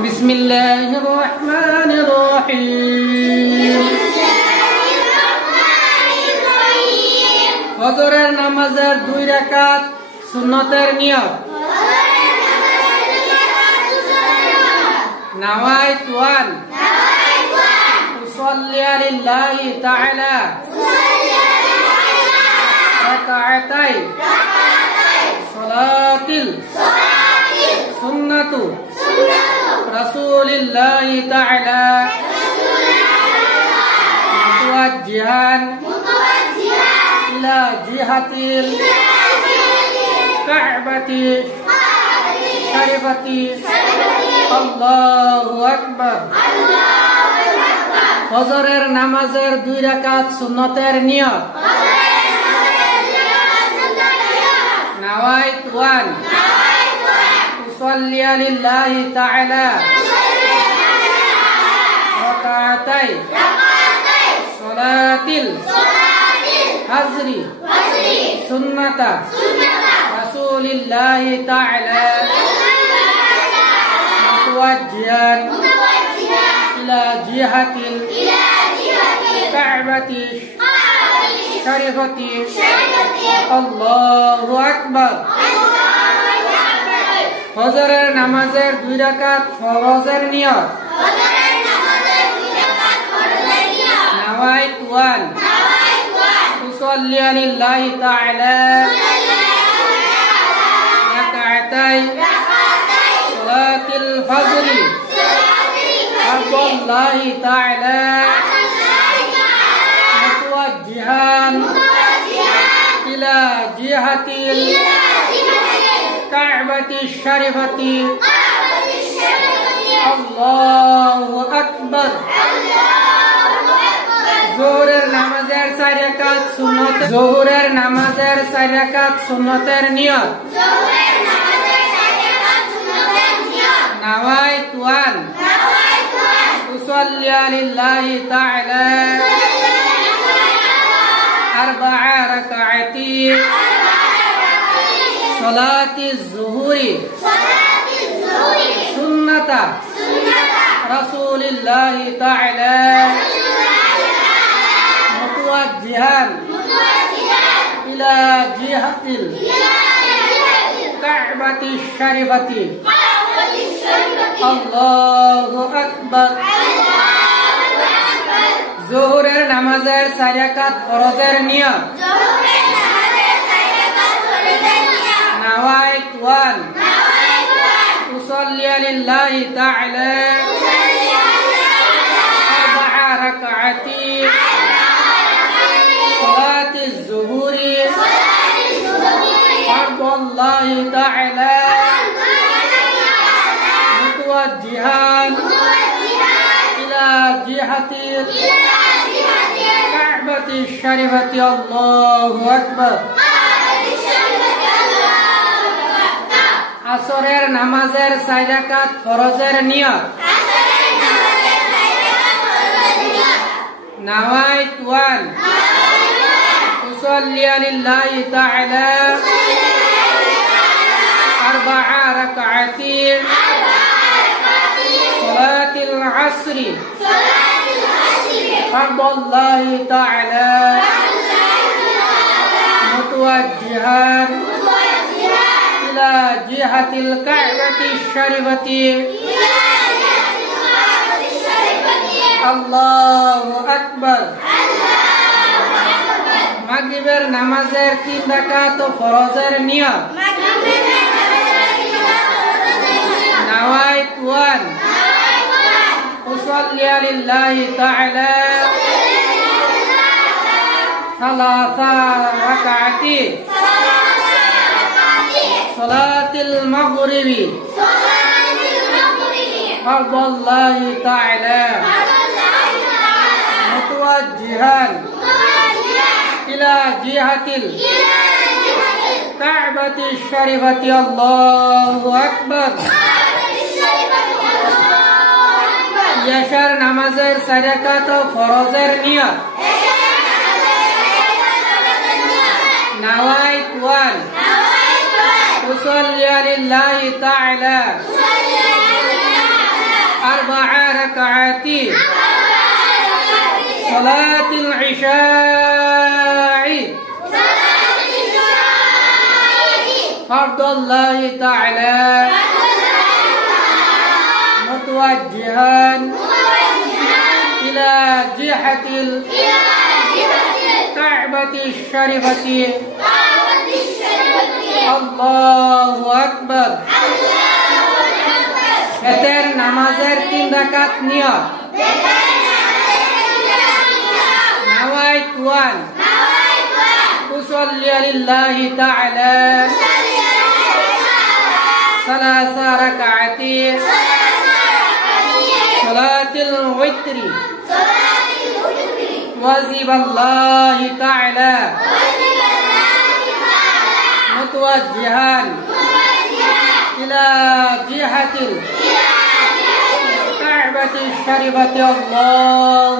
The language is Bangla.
বিসমিল্লাহির রহমানির রহিম। ফজরের নামাজের 2 রাকাত সুন্নতের নিয়ত। নাওয়াইতু আন উসাল্লি লিল্লাহি তাআলা রাকাতাই সালাতিল সুন্নাতু রাসূলিল্লাহি তাআলা মুতাওয়াজ্জিহান ইলা জিহাতিল কা'বাতি শরীফাতি। আল্লাহু আকবার। ফজরের নামাজের 2 রাকাত সুন্নতের নিয়ত। নাওয়াইতু আন উসাল্লি লিল্লাহি তাআলা রাকাতাই সালাতিল ফজরি সুন্নাতা রাসূলিল্লাহি তাআলা মুতাওয়াজ্জিহান ইলা জিহাতিল কা'বাতি শরীফাতি। আল্লাহু আকবার। ফজরের নামাজের 2 রাকাত ফরজের নিয়ত। নাওয়াইতু আন উসাল্লি লিল্লাহি তাআলা রাকাতাই সালাতিল ফজরি আল্লাহি তাআলা মুতাওয়াজ্জিহান ইলা জিহাতিল কা'বাতি শরীফাতি। আল্লাহু আকবার। যোহরের নামাজের 4 রাকাত সুন্নত। যোহরের নামাজের 4 রাকাত সুন্নতের নিয়ত। নাওয়াইতু আন উসাল্লি লিল্লাহি তাআলা 4 রাকাতি সালাতিজ যুহরি সুন্নাতা রাসূলিল্লাহি তাআলা মুতাওয়াজ্জিহান ইলা জিহাতিল কা'বাতি শরীফাতি। আল্লাহু আকবার। যোহরের নামাজের 4 রাকাত ফরজের নিয়ত। নাওয়াইতু আন উসাল্লি লিল্লাহি তাআলা 4 রাকাতি সালাতিজ যুহরি ফরদাল্লাহি তাআলা মুতাওয়াজ্জিহান ইলা জিহাতিল কা'বাতি শরীফাতি। আল্লাহু আকবার। আসরের নামাজের 4 রাকাত ফরজের নিয়ত। নাওয়াইতু আন উসাল্লি লিল্লাহি তাআলা 4 রাকাতি সালাতিল আসরি ফরদাল্লাহি তাআলা মুতাওয়াজ্জিহান ইলা জিহাতিল কা'বাতি শরীফাতি। আল্লাহু আকবার। মাগরিবের নামাজের 3 রাকাত ফরজের নিয়ত। নাওয়াইতু আন উসাল্লি লিল্লাহি তাআলা 3 রাকাতি সালাতিল মাগরিবি ফরদাল্লাহি তাআলা মুতাওয়াজ্জিহান ইলা জিহাতিল কা'বাতি শরীফাতি। আল্লাহু আকবার। ইয়াশার নামাজের 4 রাকাত ফরজের নিয়ত। নাওয়াইতু আন উসাল্লি লিল্লাহি তাআলা ركعات صلاة العشاء فرض الله تعالى متوجها إلى جهة الكعبة الشريفة الله أكبر বেতের নামাজের 3 রাকাত নিয়ত নাওয়াইতু আন উসাল্লি লিল্লাহি তাআলা সালাসা রাকাতি সালাতুল উইতরি ওয়াজিবাল্লাহি তাআলা মুতাওয়াজ্জিহান إلى جهة الكعبة الشريفة الله